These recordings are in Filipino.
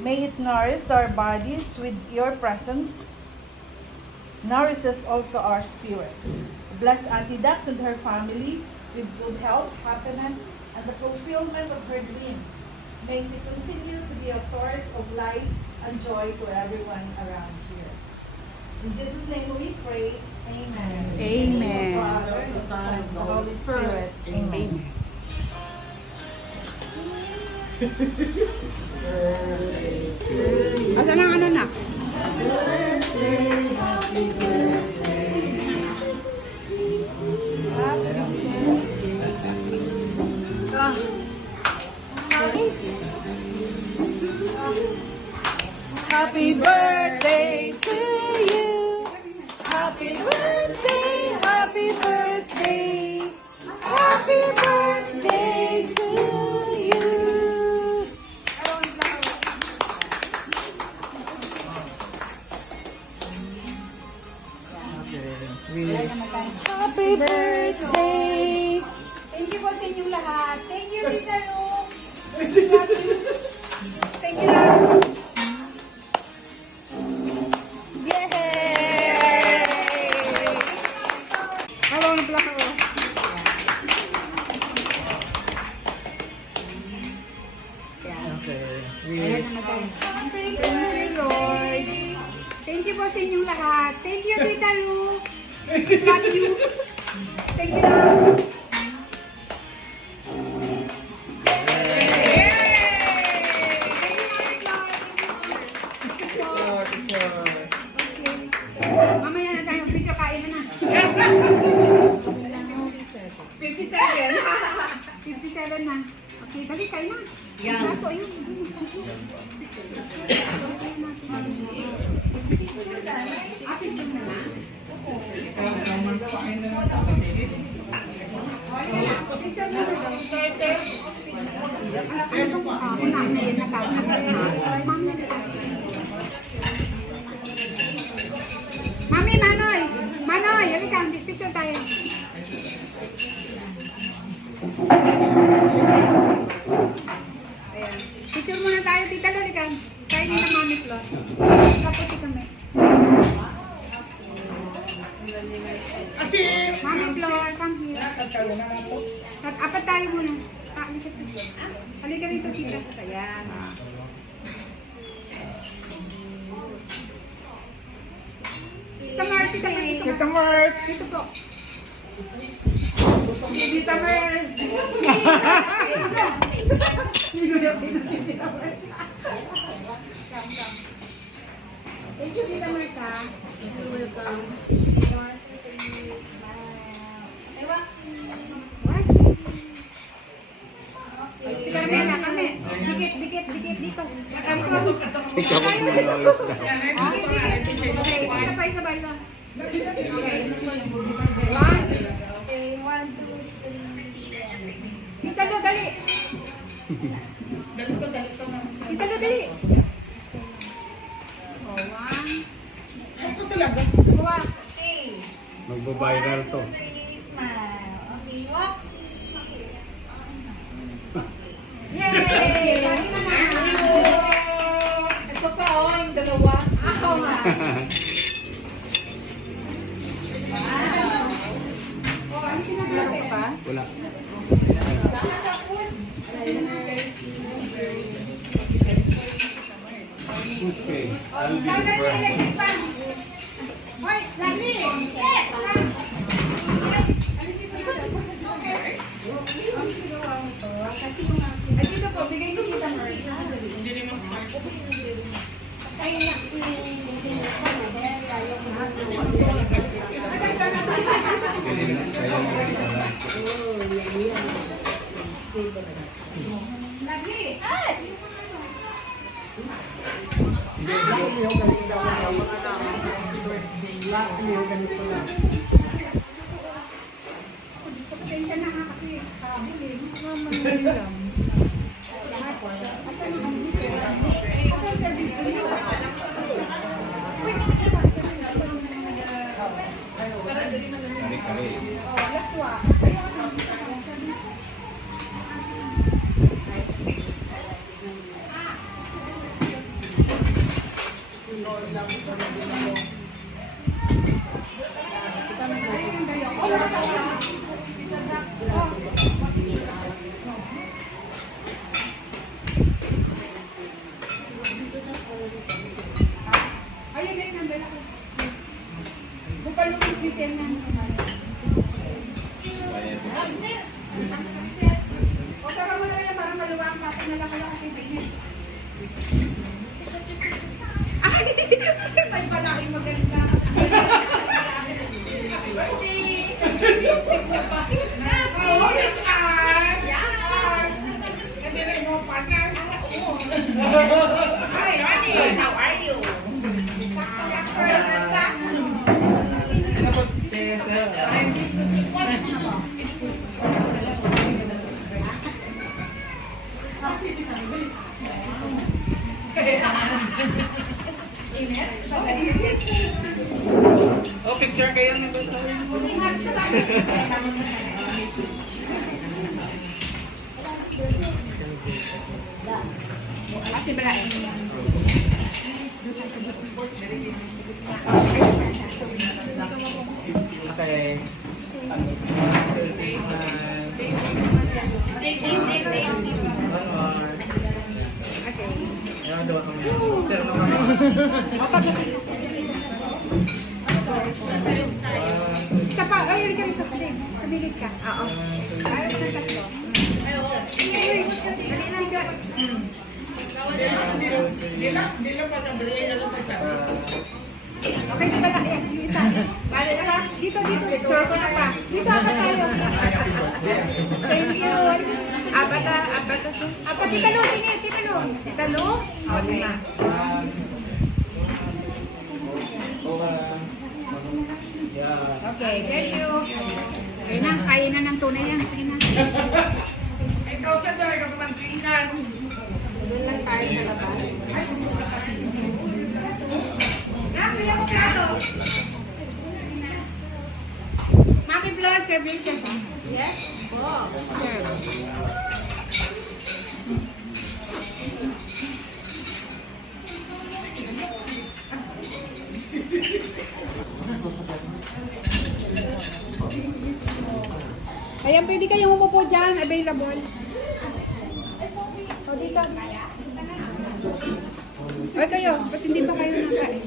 May it nourish our bodies with your presence, nourishes also our spirits. Bless Auntie Dax and her family with good health, happiness, and the fulfillment of her dreams. May she continue to be a source of light and joy to everyone around here. In Jesus' name we pray. Amen. Amen. In the name of the Father, and the Son, and the Holy Spirit. Amen. Ano na? Happy birthday to you. Happy birthday, happy birthday. Happy birthday to you. Happy birthday. Thank you po sa inyong lahat. Thank you, Tita Lu. Thank you. Thank you, love. Yay! Hello, na pala ako. Thank you, Lord. Thank you po sa inyong lahat. Thank you, Tita Lu. Love you. Thank you, love. Mamaya na tayo picture, kain na na. 57. 57 na. Okay, dali kain na. Yan. Ito, ayun. Ate, ito na na. Picture mo na daw. Ako na, may natatakas na. Mami, Mami, Manoy! Manoy, halika, picture tayo. Ayan. Picture muna tayo, Tita Lu, halika. Kainin na Mami Flor. Tapos si kami. Mami Flor, come here. Apat tayo muna. Halika dito. Halika rito, Tita. Ayan. Tita Mars, Tita Mars, dito ka. Tita Mars. Dito po. Tita Mars. Thank you, Tita Mars, ha. You're welcome. Si Carmela, kami. Dikit, dikit, dikit dito. Ikaw mas malayos na. Dikit, dikit. Okay, isa pa, isa pa, isa. Okay. One, two, three. Tita Lu, dali. Tita Lu, dali. Oh, one. Ito talaga. Dua. Magbo-viral to. Yay! Kain na na. Ito pa, oh, yung dalawa. Ako nga. Oh, ano sinabi pa? Wala. Okay, I'll be the first. Hoy, Lani! Yes! Ay, dito po, bigay ko kita, Marisa. Hindi rin mas sa'yo na. Lagi! Ay! Pasensya na nga kasi habol eh. Kasi service ko yun. Kari-kari. Laswa. Ayun, ayun, ang dala ko. Kung palupis, design na. O, tara mo na yan, parang maluwang kasi nalaki-laki kasi mainit. Ay, may malaking maganda. Happy birthday! Oh, Miss Ann! Yan! Hindi rin mo pa na. Hi, honey! How are you? Oh, picture kayo ng gusto. Kasi balain. Okay. One more. Okay. Ayan, daw kami. Terno kami. Isa pa, ay, ka rito kasi. Sumilid ka. Oo. Ayaw na tatlo. Ay, dali ka. Okay, si Bala, yung isa. Bale na ka? Dito, dito. Picture ko na pa. Dito, apat tayo. Thank you. Apat na. Apat, titalo, sige, titalo. Titalo? Okay. Yeah. Okay, thank you. Ayun na, kaya na ng tunay yan. Sige na. Ikaw sa dahil ka pamantingan. Doon lang tayo sa labas. Kuya ko plato. Maki Flor, service ka ba? Yes. Wow. Ayan, pwede kayong umupo dyan. Available. O, dito. Ay, kayo. Ba't hindi pa kayo nakain?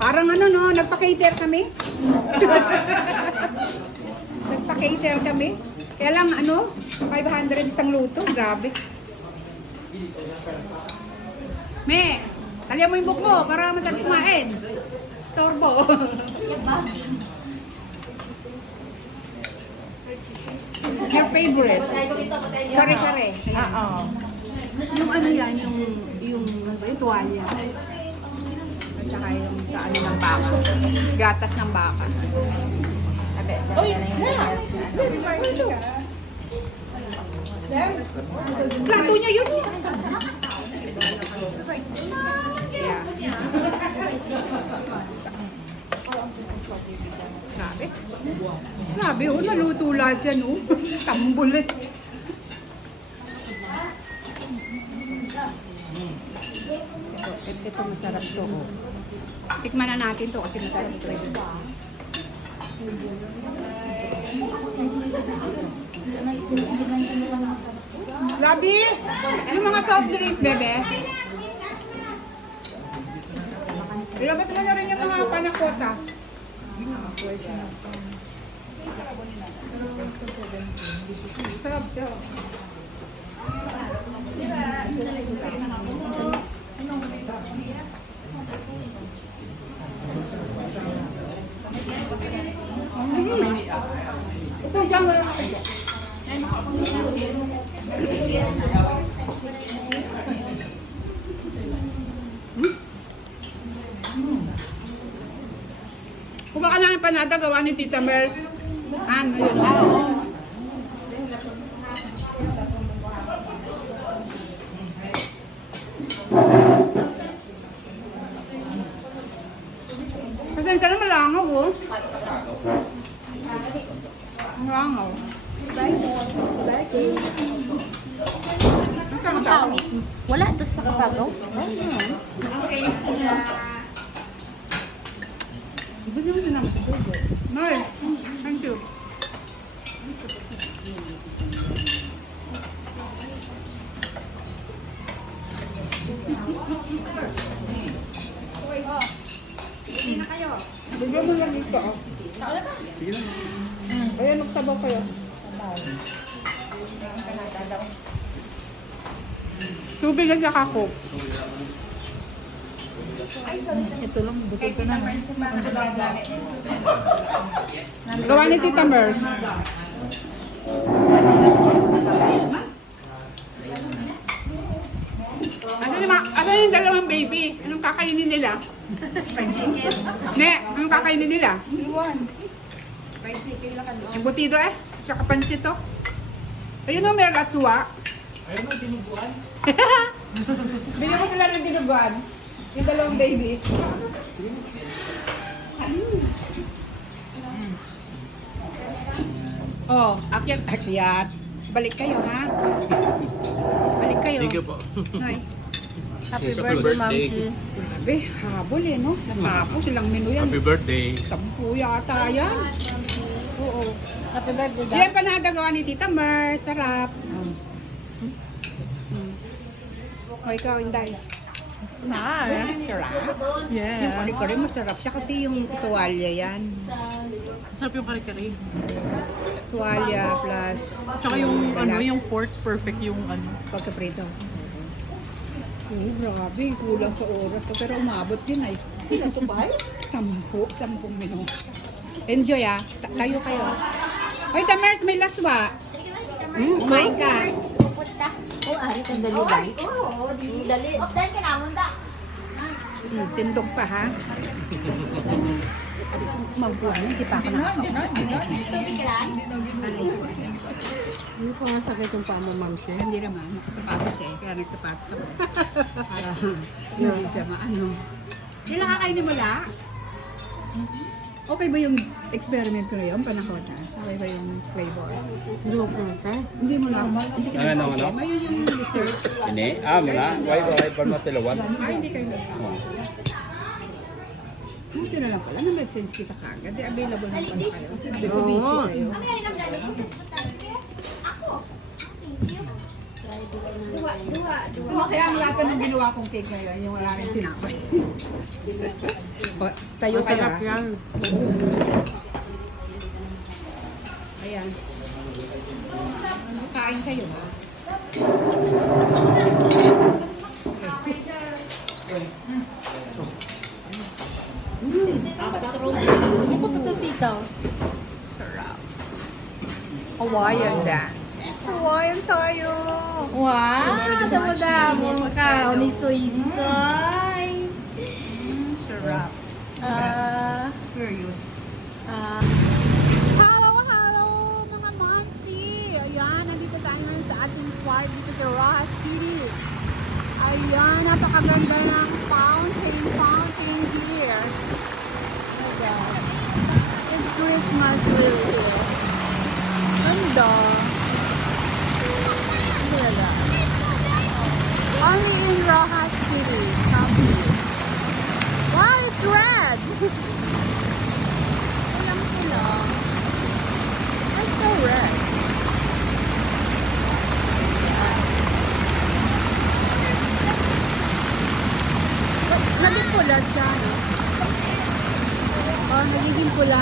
Parang ano, no? Nagpa-cater kami. Nagpa-cater kami. Kaya lang, ano? 500 isang luto. Grabe. Me, talya mo yung book mo para masarap kumain. Storbo. Your favorite? Kare-kare. Oo. Yung ano yan, yung tuwalya. At saka yung sa ano ng baka. Gatas ng baka. Oh, yeah. Plato niya yun. Yeah. Grabe. Grabe, oh, naluto lahat yan, oh. Tambol eh. Ito masarap to, oh. Tikman na natin to kasi masarap to. Grabe! Yung mga soft drinks, bebe. Ilabas mo na rin yung mga panakota. Sarap to. Ito dyan, wala ka kayo. Kung baka lang yung panada, gawa ni Tita Mers. Ano yun? Kasi ito na malangaw, oh. Malangaw. Ito, Wala to sa Kapagaw. Okay. Noy, thank you. Bigyan mo lang dito. Sige na. Ayan, magsabaw kayo. Tubig at saka coke. Ito lang, busog ko na. Gawa ni Tita Merce. Ano yung dalawang baby? Anong kakainin nila? Fried chicken. Ne, anong kakainin nila? Iwan. Fried chicken lang kami. Yung butido eh. Tsaka pansito. Ayun o, may laswa. Ayun mo, dinuguan. Bili ko sila ng dinuguan. Yung dalawang baby. Oh, akyat. Balik kayo, ha? Balik kayo. Thank you po. Noy. Happy Happy birthday, Ma'am birthday. Shi. Grabe, habol eh, no? Natapos silang menu yan. Happy birthday. 10 yata yan. Oo. Happy birthday, Dad. Yan panada gawa ni Tita Mer. Sarap. O, ikaw, Inday. Sarap. Yeah. Yung kare-kare masarap siya kasi yung tuwalya yan. Sarap yung kare-kare. Tuwalya plus Tsaka yung balat. yung pork perfect yung Pagkaprito. Grabe, kulang sa oras. Pero umabot din ay. Ilan to ba? 10 minuto. Enjoy ah. Tayo kayo. Hoy, Tamers, may laswa. Kumain ka. Oh, ari kang dali ba? Oo, dali. Dahil ka naman da. Tindog pa ha. Magbuwan, hindi pa ako Tubig ka lang? Hindi ko nga sakit yung paa mo, ma'am siya. Hindi naman, nakasapatos siya eh. Kaya nagsapatos ako. Para hindi siya maano. Kailan kakainin mo la? Okay ba yung experiment ko na yun? Panahon na? Okay ba yung flavor? Hindi mo na. Hindi ka Ano, nag-okay. ano? Ayun yung research. Ini? Muna. Why ba matilawan? Ay, hindi kayo nag-okay. Buti na lang pala na may sense kita kagad. Di available na pala kayo. Kasi di ko busy kayo. Kaya ang lasa ng ginawa kong cake ngayon, yung wala rin tinapay. Tayo kayo ha. Ayan. Kain kayo ha. Hindi ko totoo dito. Hawaiian dance. Hawaiian tayo. Wow! Damo-damo ka. Ni soy-soy. Sarap. Curious. Hello mga Monsi! Ayan, nandito tayo ngayon sa ating park dito sa Rojas City. Ayan, napakaganda ng fountain here. Oh God. It's Christmas really here. Ganda. Ganda. Only in Rojas City. Wow, it's red! Walang pula. It's so red. Naging pula siya, no? Oh, nagiging pula.